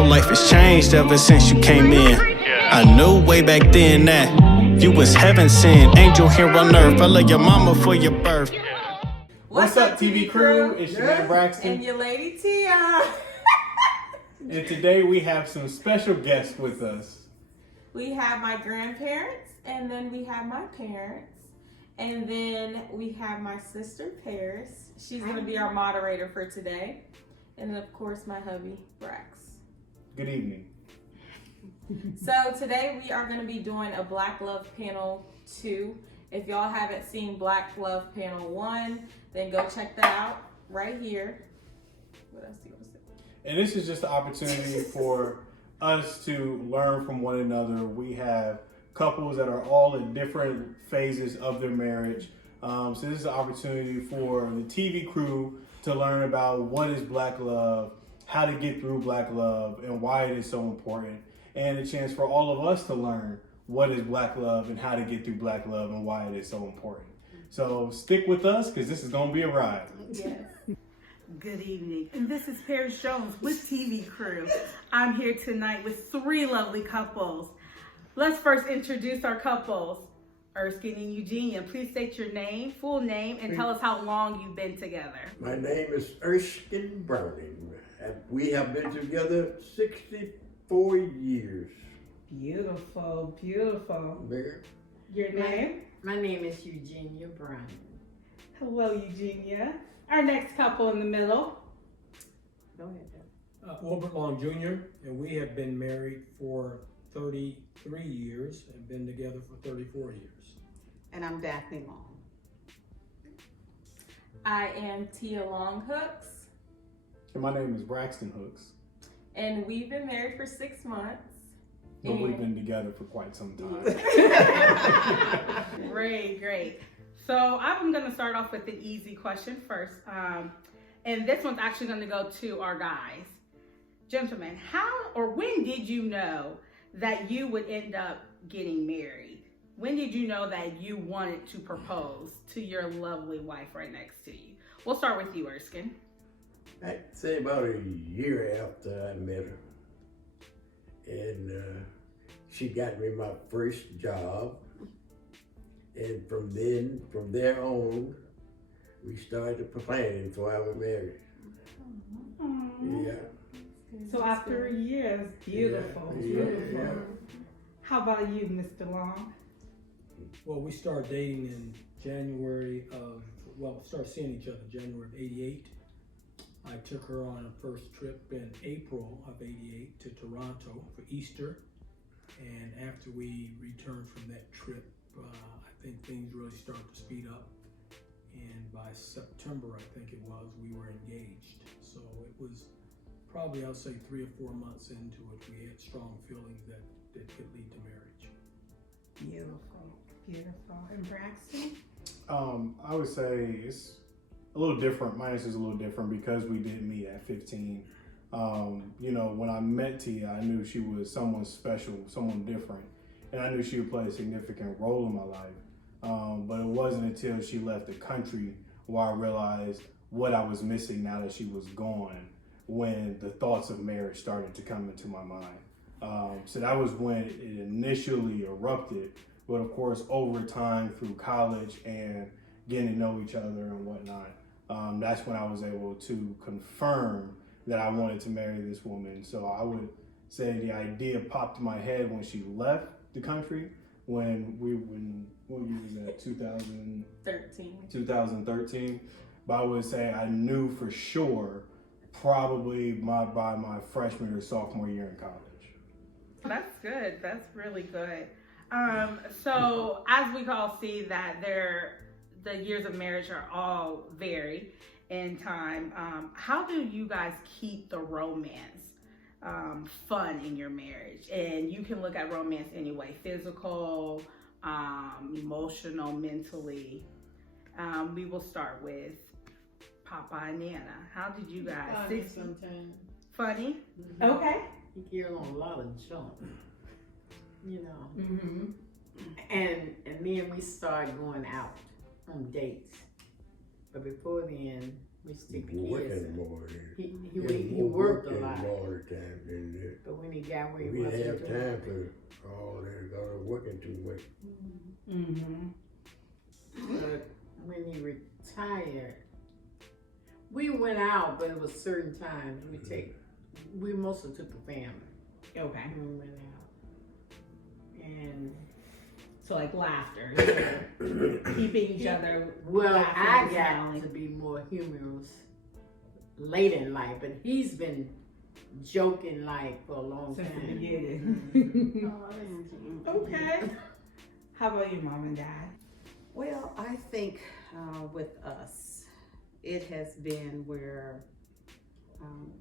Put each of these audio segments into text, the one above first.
whole life has changed ever since you came in. I knew way back then that you was heaven sent, angel here on earth. I love your mama for your birth. What's up, TV crew? It's your man Braxton. And your lady Tia. And today we have some special guests with us. We have my grandparents, and then we have my parents, and then we have my sister Paris. She's going to be our moderator for today. And then, of course, my hubby, Brax. Good evening. So today we are going to be doing a Black Love Panel 2. If y'all haven't seen Black Love Panel 1, then go check that out right here. What else do you want to say? And this is just an opportunity for us to learn from one another. We have couples that are all in different phases of their marriage. So this is an opportunity for the TV crew to learn about what is Black love, how to get through Black love, and why it is so important. And a chance for all of us to learn what is Black love and how to get through Black love and why it is so important. So stick with us because this is going to be a ride. Yes. Good evening, and this is Paris Jones with TV Crew. I'm here tonight with three lovely couples. Let's first introduce our couples. Erskine and Eugenia, please state your name, full name, and tell us how long you've been together. My name is Erskine Browning, and we have been together 64 years. Beautiful, beautiful. Bigger? Your name? My name is Eugenia Brown. Hello, Eugenia. Our next couple in the middle. Go ahead. Wilbert Long Jr., and we have been married for 33 years and been together for 34 years. And I'm Daphne Long. I am Tia Longhooks, And my name is Braxton Hooks, and we've been married for 6 months. but we've been together for quite some time. Great, great. So I'm going to start off with an easy question first. And this one's actually going to go to our guys. Gentlemen, how or when did you know that you would end up getting married? When did you know that you wanted to propose to your lovely wife right next to you? We'll start with you, Erskine. I'd say about a year after I met her. And she got me my first job. And from there on, we started planning for our marriage. Aww. Yeah. So after a year, it's beautiful, Yeah, beautiful. yeah. How about you, Mr. Long? Well, we started dating in started seeing each other January of 88. I took her on a first trip in April of 88 to Toronto for Easter. And after we returned from that trip, I think things really started to speed up. And by September, I think it was, we were engaged. So it was probably, I'll say 3 or 4 months into it, we had strong feelings that could lead to marriage. Beautiful, beautiful. And Braxton? I would say it's a little different. Mine is a little different because we did meet at 15. When I met Tia, I knew she was someone special, someone different, and I knew she would play a significant role in my life. But it wasn't until she left the country where I realized what I was missing now that she was gone, when the thoughts of marriage started to come into my mind. So that was when it initially erupted. But of course, over time through college and getting to know each other and whatnot, that's when I was able to confirm that I wanted to marry this woman. So I would say the idea popped in my head when she left the country, when we was at 2013. But I would say I knew for sure probably by my freshman or sophomore year in college. That's good. That's really good. So as we can all see that the years of marriage are all vary in time. How do you guys keep the romance fun in your marriage? And you can look at romance anyway, physical, emotional, mentally. We will start with Papa and Nana. How did you guys? Funny sometimes. Funny? Mm-hmm. Okay. You hear on a lot of junk, Mm-hmm. And then we start going out on dates. But before then, We stick the working kids. more. He worked a lot. All the time, and But when he got where he we was, didn't have time for all that. I was working too much. But when he retired, we went out, but it was certain times we mostly took the family. Okay. When we went out. And So like laughter, keeping each other. well, laughing I and got smiling. to be more humorous late in life, but he's been joking like for a long Since the time. beginning. Okay. How about you, Mom and Dad? Well, I think with us, it has been where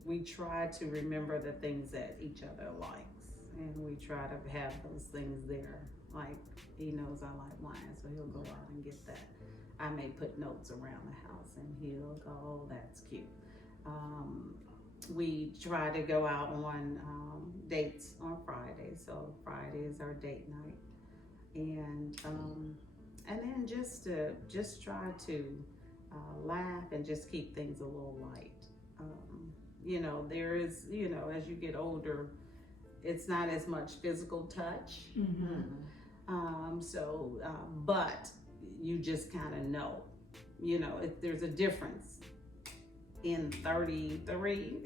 we try to remember the things that each other likes, and we try to have those things there. Like, he knows I like wine, so he'll go out and get that. I may put notes around the house, and he'll go, "Oh, that's cute." We try to go out on dates on Friday, so Friday is our date night, and then just try to laugh and just keep things a little light. You know, there is, you know, as you get older, it's not as much physical touch. But you just kind of know, you know, if there's a difference in 33,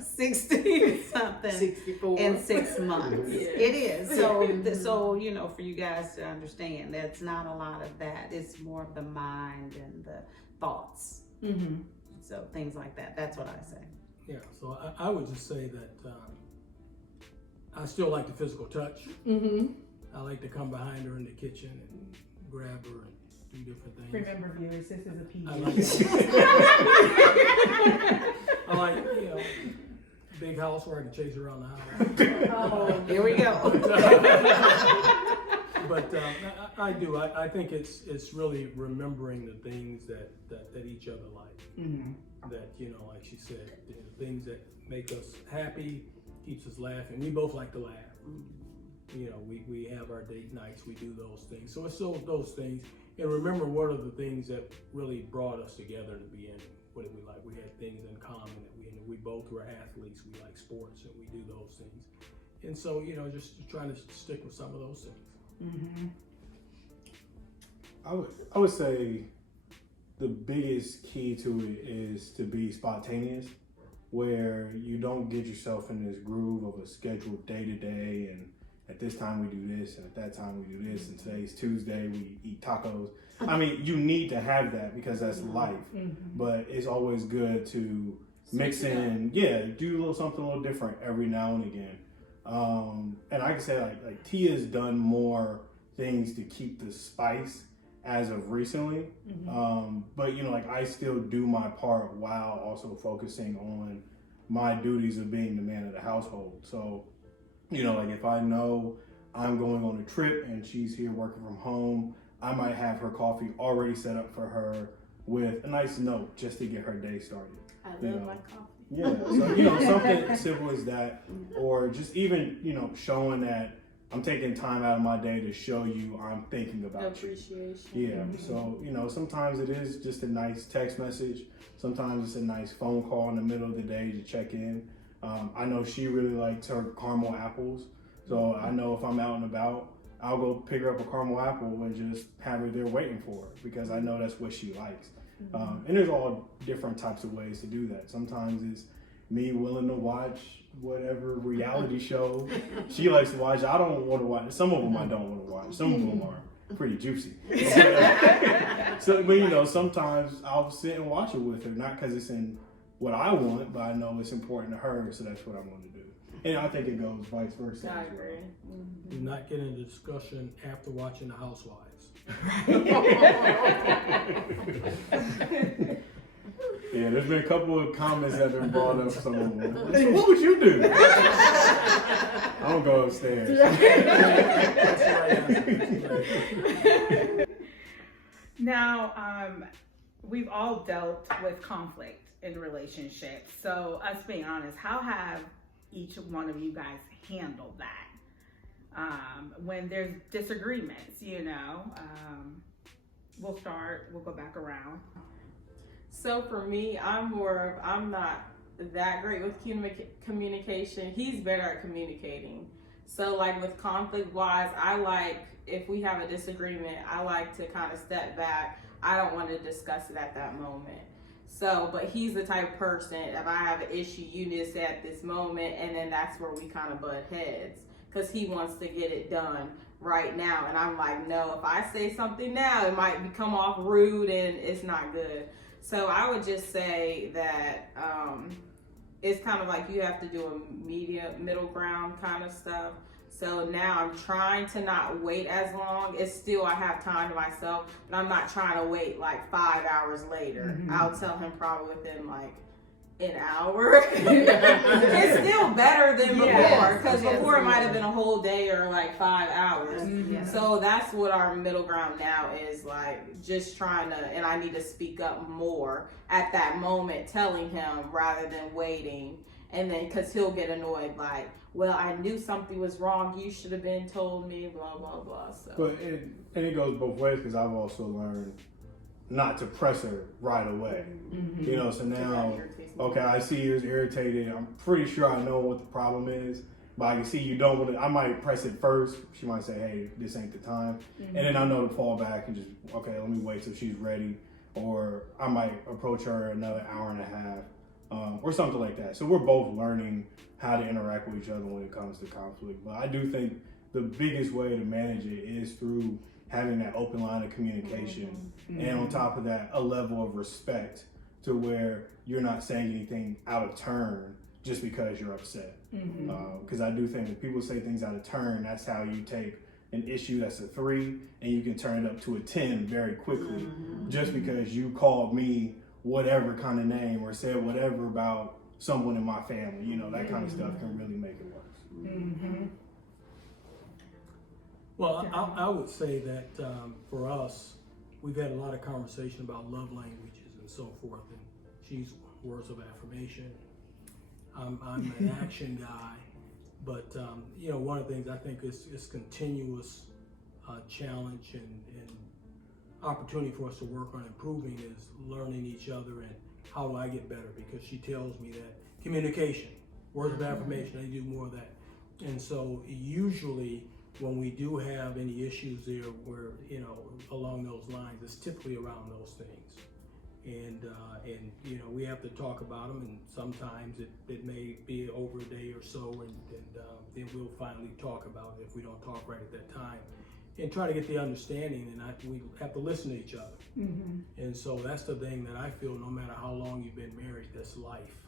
60 something 64. in 6 months. Yeah. It is. So, you know, for you guys to understand, that's not a lot of that. It's more of the mind and the thoughts. So things like that. That's what I say. Yeah, so I would just say that I still like the physical touch. I like to come behind her in the kitchen and grab her and do different things. Remember, viewers, this is a PG. I like, you know, big house where I can chase her around the house. Oh, here we go. But I do. I think it's really remembering the things that each other like. That, you know, like she said, the things that make us happy, keeps us laughing. We both like to laugh. You know, we have our date nights, we do those things. So it's those things. And remember, what are the things that really brought us together in the beginning? What did we like? We had things in common that we both were athletes. We like sports, and we do those things. And so, you know, just trying to stick with some of those things. I would say the biggest key to it is to be spontaneous, where you don't get yourself in this groove of a scheduled day to day, and at this time we do this, and at that time we do this, and today's Tuesday, we eat tacos. I mean, you need to have that because that's life, but it's always good to mix in, do something a little different every now and again. And I can say like Tia's done more things to keep the spice as of recently, but you know, like I still do my part while also focusing on my duties of being the man of the household. So, you know, like if I know I'm going on a trip and she's here working from home, I might have her coffee already set up for her with a nice note just to get her day started. I love my coffee. Yeah, so you know, something simple as that, or just even, you know, showing that I'm taking time out of my day to show you I'm thinking about you. Appreciation. Yeah, so, you know, sometimes it is just a nice text message. Sometimes it's a nice phone call in the middle of the day to check in. I know she really likes her caramel apples. So I know if I'm out and about, I'll go pick her up a caramel apple and just have her there waiting for her because I know that's what she likes. And there's all different types of ways to do that. Sometimes it's me willing to watch whatever reality show she likes to watch. I don't want to watch. Some of them I don't want to watch. Some of them are pretty juicy. So, but you know, sometimes I'll sit and watch it with her, not because it's in what I want, but I know it's important to her, so that's what I'm going to do. And I think it goes vice versa. I as well. agree. Do not get into discussion after watching The Housewives. Yeah, there's been a couple of comments that have been brought up. Some of them. Hey, what would you do? I don't go upstairs. Now, we've all dealt with conflict in relationships. So, us being honest, how have each one of you guys handled that? When there's disagreements, you know, we'll go back around. So for me, I'm not that great with communication. He's better at communicating. So like with conflict wise, I like, if we have a disagreement, I like to kind of step back. I don't want to discuss it at that moment. So, but he's the type of person, if I have an issue, you need to say at this moment, and then that's where we kind of butt heads, because he wants to get it done right now. And I'm like, no, if I say something now, it might come off rude and it's not good. So I would just say that it's kind of like you have to do a middle ground kind of stuff. So now I'm trying to not wait as long. It's still, I have time to myself, but I'm not trying to wait like 5 hours later. I'll tell him probably within like an hour. It's still better than before, because before it might have been a whole day or like 5 hours. So that's what our middle ground now is, like just trying to, and I need to speak up more at that moment, telling him rather than waiting. And then, because he'll get annoyed, like, well, I knew something was wrong. You should have been told me, blah, blah, blah. So. But it goes both ways, because I've also learned not to press her right away. You know, so now, okay, I see you're irritated. I'm pretty sure I know what the problem is, but I can see you don't want to. I might press it first. She might say, hey, this ain't the time. And then I know to fall back and just, okay, let me wait till she's ready. Or I might approach her another hour and a half. Or something like that. So we're both learning how to interact with each other when it comes to conflict. But I do think the biggest way to manage it is through having that open line of communication. And on top of that, a level of respect to where you're not saying anything out of turn just because you're upset. Because I do think when people say things out of turn, that's how you take an issue that's a 3 and you can turn it up to a 10 very quickly. Just because you called me whatever kind of name or said whatever about someone in my family, you know, that kind of stuff can really make it worse. Well, I would say that for us, we've had a lot of conversation about love languages and so forth, and she's words of affirmation. I'm an action guy, but you know, one of the things I think is continuous challenge and opportunity for us to work on improving is learning each other and how do I get better, because she tells me that communication, words of affirmation, I do more of that. And so usually when we do have any issues there where, you know, along those lines, it's typically around those things. And you know, we have to talk about them, and sometimes it may be over a day or so, and then we'll finally talk about it if we don't talk right at that time. And try to get the understanding, and we have to listen to each other. And so that's the thing that I feel, no matter how long you've been married, that's life.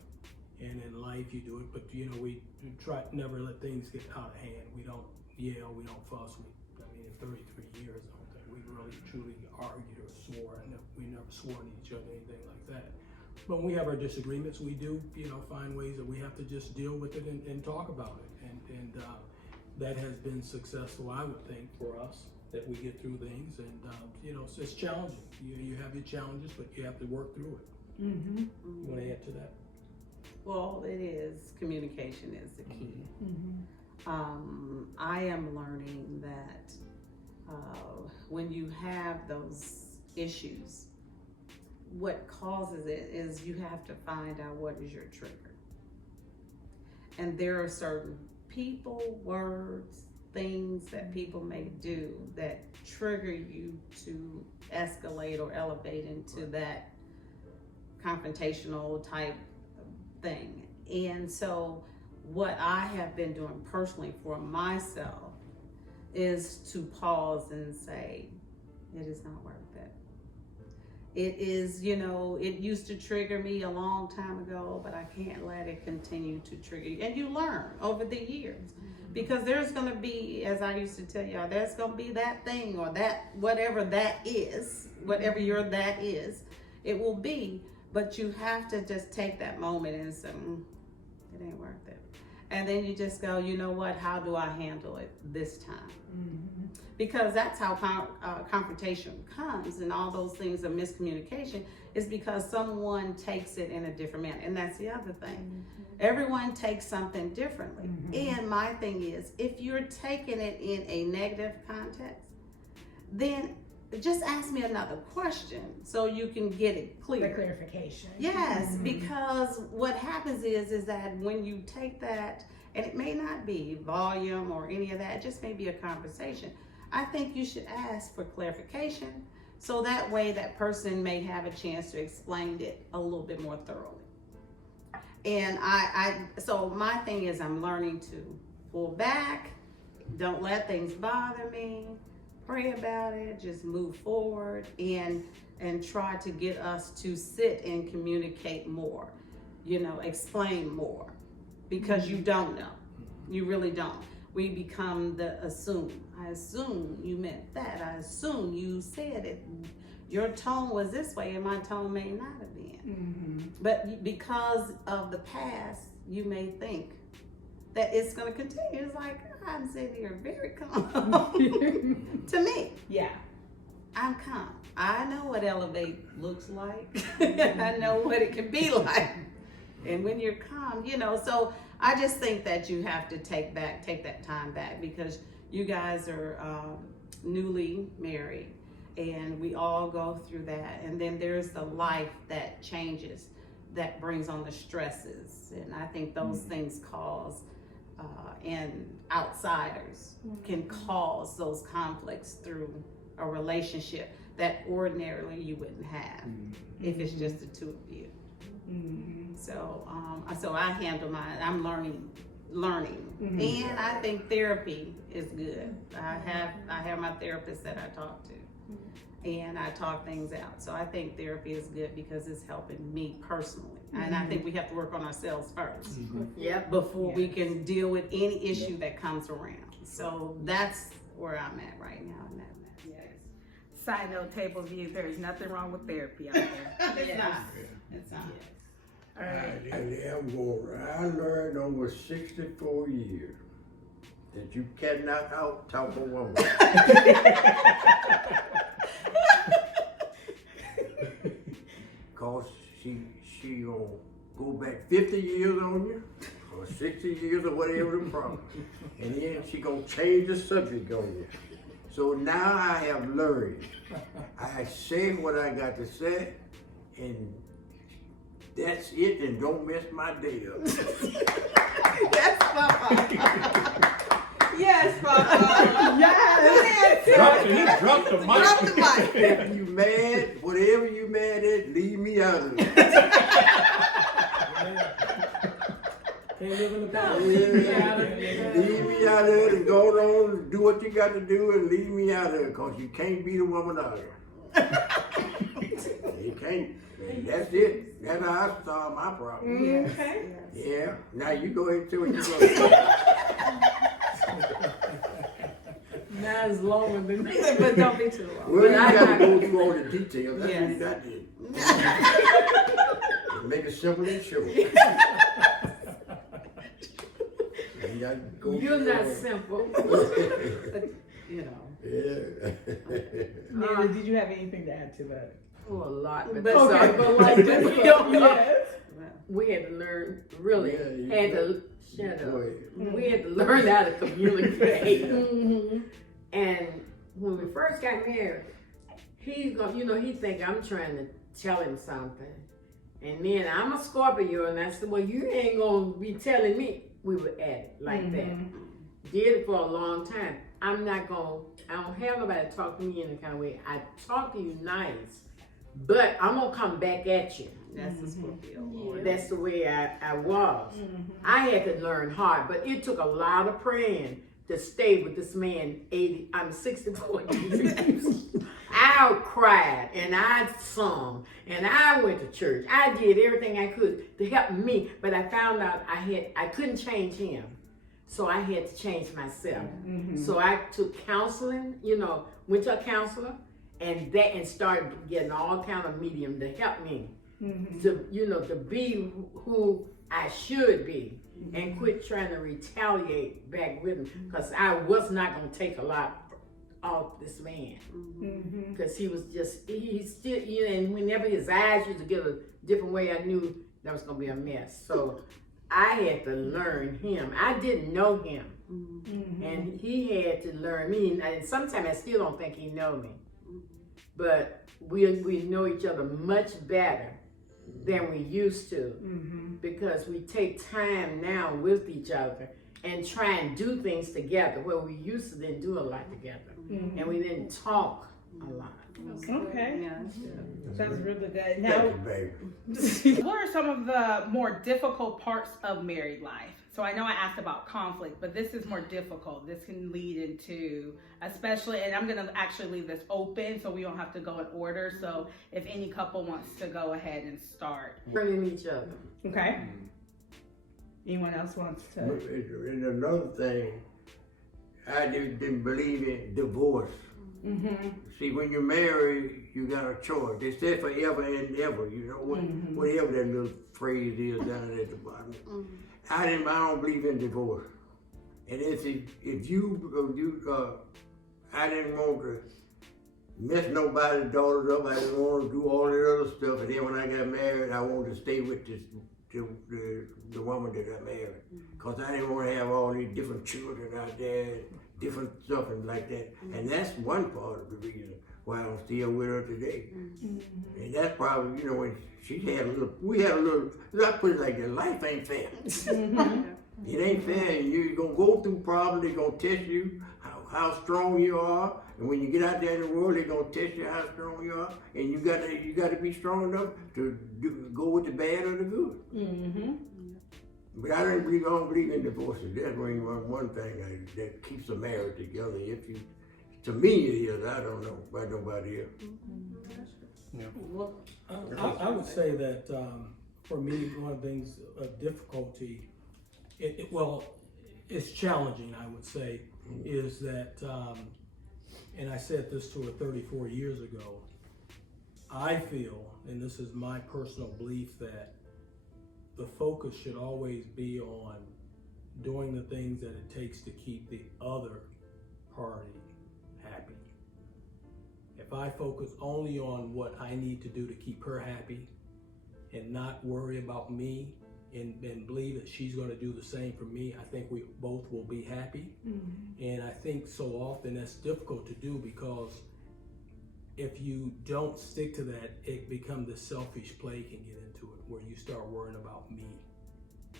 And in life you do it, but you know, we try never let things get out of hand. We don't yell, we don't fuss. I mean, in 33 years, I don't think we really truly argued or swore. We never swore at each other, anything like that. But when we have our disagreements, we do, you know, find ways that we have to just deal with it and talk about it. And that has been successful, I would think, for us, that we get through things. And you know, it's challenging. You have your challenges, but you have to work through it. You want to add to that? Well, it is, communication is the key. I am learning that when you have those issues, what causes it is you have to find out what is your trigger. And there are certain people, words, things that people may do that trigger you to escalate or elevate into that confrontational type thing. And so what I have been doing personally for myself is to pause and say, it is not worth it. It is, you know, it used to trigger me a long time ago, but I can't let it continue to trigger you. And you learn over the years, because there's going to be, as I used to tell y'all, there's going to be that thing or that, whatever that is, whatever your that is, it will be. But you have to just take that moment and say, it ain't worth it. And then you just go, you know what, how do I handle it this time? Because that's how confrontation comes, and all those things of miscommunication is because someone takes it in a different manner. And that's the other thing. Everyone takes something differently. And my thing is, if you're taking it in a negative context, then just ask me another question so you can get it clear. The clarification. Yes, because what happens is that when you take that, and it may not be volume or any of that, it just may be a conversation. I think you should ask for clarification so that way that person may have a chance to explain it a little bit more thoroughly. And so my thing is I'm learning to pull back, don't let things bother me, pray about it, just move forward and try to get us to sit and communicate more, explain more, because you don't know. You really don't. We become the assume. I assume you meant that. I assume you said it. Your tone was this way and my tone may not have been. But because of the past, you may think that it's going to continue. It's like, I'm sitting here very calm. To me. Yeah. I'm calm. I know what elevate looks like. I know what it can be like. And when you're calm, so I just think that you have to take that time back, because you guys are newly married and we all go through that. And then there's the life that changes, that brings on the stresses. And I think those things cause, and outsiders can cause those conflicts through a relationship that ordinarily you wouldn't have if it's just the two of you. So I handle mine. I'm learning, and I think therapy is good. I have my therapist that I talk to, and I talk things out. So I think therapy is good because it's helping me personally. And I think we have to work on ourselves first, before we can deal with any issue that comes around. So that's where I'm at right now in that mess. Yes. Side note, table view, there is nothing wrong with therapy out there. It's not. All right. I learned over 64 years that you cannot out-talk a woman. Cause she gonna go back 50 years on you, or 60 years or whatever the problem. And then she gonna change the subject on you. So now I have learned. I say what I got to say, and that's it, and don't mess my day up. That's Papa. Yes, Papa. Yes. He dropped the mic. Drop the mic. If you mad, whatever you mad at, leave me out of it. Can't live in the past. Leave me out of it and go on and do what you got to do and leave me out of it, because you can't beat a woman out of it. You can't. And that's it. That's how I solve my problem. Okay. Yeah. Now you go ahead and tell what you're going to say. Not as long as the But don't be too long. Well, you got to go through all the details. That's what you got to do. Make it simple and short. You're not simple. Yeah. Nana, did you have anything to add to that? Oh, a lot. But Okay, but like this, yes. we had to learn, really, had to, shut up. Go ahead. We had to learn how to communicate. And when we first got married, he's gonna, he think I'm trying to tell him something. And then I'm a Scorpio, and I said, well, you ain't gonna be telling me. We were at it like that. Did it for a long time. I don't have nobody talk to me in the kind of way. I talk to you nice, but I'm gonna come back at you. That's the Scorpio. Yeah. That's the way I was. I had to learn hard, but it took a lot of praying to stay with this man. I'm 64 years. I cried and I sung and I went to church. I did everything I could to help me, but I found out I couldn't change him. So I had to change myself. So I took counseling, went to a counselor and started getting all kind of medium to help me to be who I should be and quit trying to retaliate back with him, because I was not going to take a lot off this man, because he still, and whenever his eyes used to get a different way, I knew that was going to be a mess. So I had to learn him. I didn't know him, and he had to learn me. And sometimes I still don't think he know me. but we know each other much better than we used to, because we take time now with each other and try and do things together where we used to then do a lot together, and we didn't talk a lot. Okay. Yeah. That's really good. Thank Now, you, baby. what are some of the more difficult parts of married life? So I know I asked about conflict, but this is more difficult. This can lead into, especially, and I'm going to actually leave this open so we don't have to go in order. So if any couple wants to go ahead and start. Learning each other. Okay. Anyone else wants to? And another thing, I didn't believe in divorce. See, when you're married, you got a choice. They said forever and ever, you know, whatever that little phrase is down at the bottom. I don't believe in divorce. And if I didn't want to mess nobody's daughters up. I didn't want to do all that other stuff. And then when I got married, I wanted to stay with the woman that I married. Because I didn't want to have all these different children out there, different stuff and like that. And that's one part of the reason why I'm still with her today. And that's probably, you know, when we had a little, I put it like that, life ain't fair. It ain't fair, and you're gonna go through problems. They're gonna test you how strong you are, and when you get out there in the world, they're gonna test you how strong you are, and you got to be strong enough to go with the bad or the good. But I don't believe in divorces. That's one thing that keeps a marriage together. To me it is. I don't know about nobody else. Well, I would say that for me, one of the things of difficulty, it's challenging, I would say, is that, and I said this to her 34 years ago, I feel, and this is my personal belief, that the focus should always be on doing the things that it takes to keep the other party happy. If I focus only on what I need to do to keep her happy and not worry about me and believe that she's going to do the same for me, I think we both will be happy. And I think so often that's difficult to do, because if you don't stick to that, it becomes the selfish play can get into it, where you start worrying about me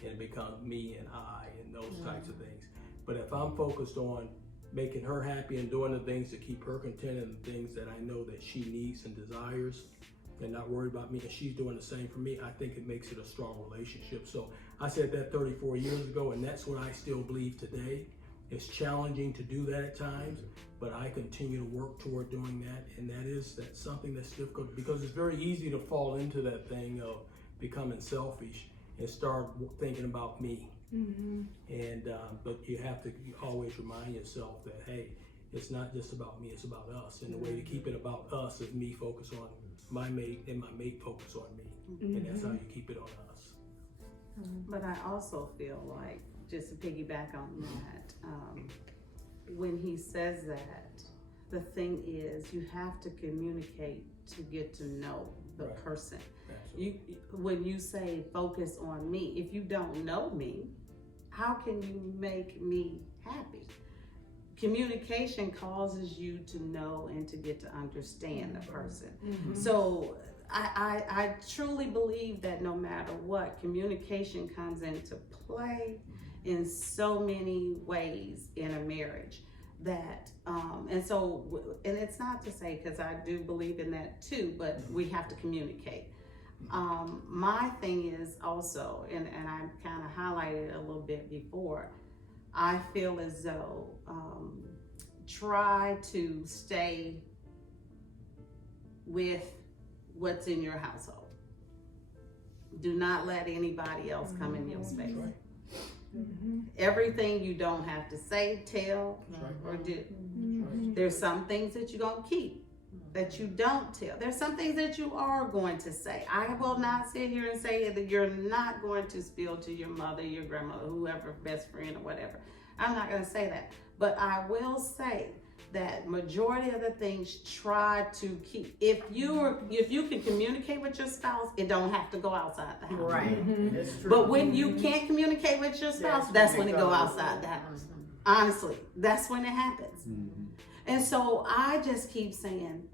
and it becomes me and I and those types of things. But if I'm focused on making her happy and doing the things to keep her content and the things that I know that she needs and desires, and not worried about me, and she's doing the same for me, I think it makes it a strong relationship. So I said that 34 years ago, and that's what I still believe today. It's challenging to do that at times, but I continue to work toward doing that, and that's something that's difficult, because it's very easy to fall into that thing of becoming selfish and start thinking about me. And but you have to always remind yourself that, hey, it's not just about me, it's about us. And the way to keep it about us is me focus on my mate and my mate focus on me. And that's how you keep it on us. But I also feel like, just to piggyback on that, when he says that, the thing is, you have to communicate to get to know the person. When you say focus on me, if you don't know me, how can you make me happy? Communication causes you to know and to get to understand the person. So I truly believe that no matter what, communication comes into play in so many ways in a marriage. That and it's not to say, because I do believe in that too, but we have to communicate. My thing is also, and I kind of highlighted it a little bit before, I feel as though try to stay with what's in your household. Do not let anybody else come in your space. Everything you don't have to say, tell, or do. There's some things that you're going to keep that you don't tell. There's some things that you are going to say. I will not sit here and say that you're not going to spill to your mother, your grandmother, whoever, best friend or whatever. I'm not going to say that. But I will say that majority of the things, try to keep, if you can communicate with your spouse, it don't have to go outside the house. Right. That's true. But when you can't communicate with your spouse, that's when it go outside the house. Honestly, that's when it happens. And so I just keep saying,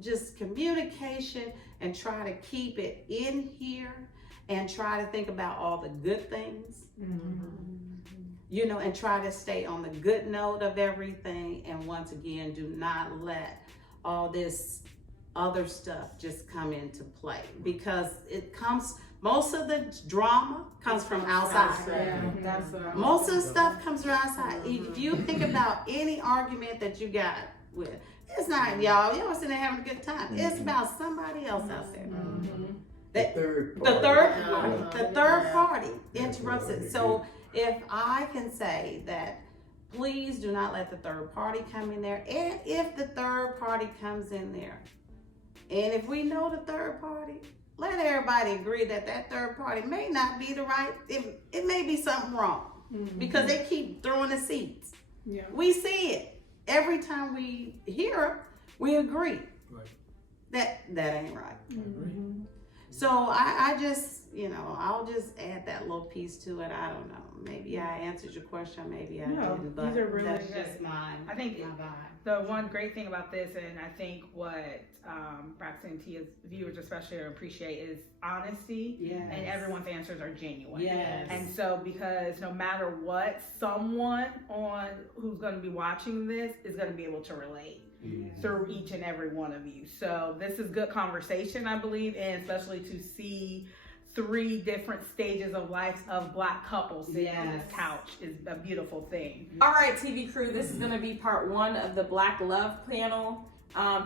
just communication and try to keep it in here and try to think about all the good things, and try to stay on the good note of everything. And once again, do not let all this other stuff just come into play, because most of the drama comes from outside. Most of the stuff comes from outside. If you think about any argument that you got with, it's not y'all sitting there having a good time. It's about somebody else out there. The third party interrupts it. So if I can say that, please do not let the third party come in there. And if the third party comes in there, and if we know the third party, let everybody agree that third party may not be the right, it may be something wrong, because they keep throwing the seats. Yeah. We see it. Every time we hear it, we agree. Right. That ain't right. I agree. So I just, I'll just add that little piece to it. I don't know. Maybe I answered your question, maybe I didn't, but these are really that's good. just mine. I think my vibe. the one great thing about this, and I think what Braxton and Tia's viewers especially appreciate, is honesty. Yes. And everyone's answers are genuine. Yes. And so, because no matter what, someone who's going to be watching this is going to be able to relate through each and every one of you. So this is good conversation, I believe, and especially to see 3 different stages of life of Black couples sitting on this couch is a beautiful thing. All right, TV crew, this is going to be part 1 of the Black Love panel.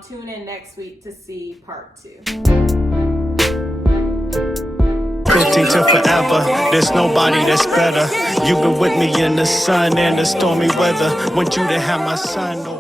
Tune in next week to see part 2. 15 till forever, there's nobody that's better. You've been with me in the sun and the stormy weather. Want you to have my son.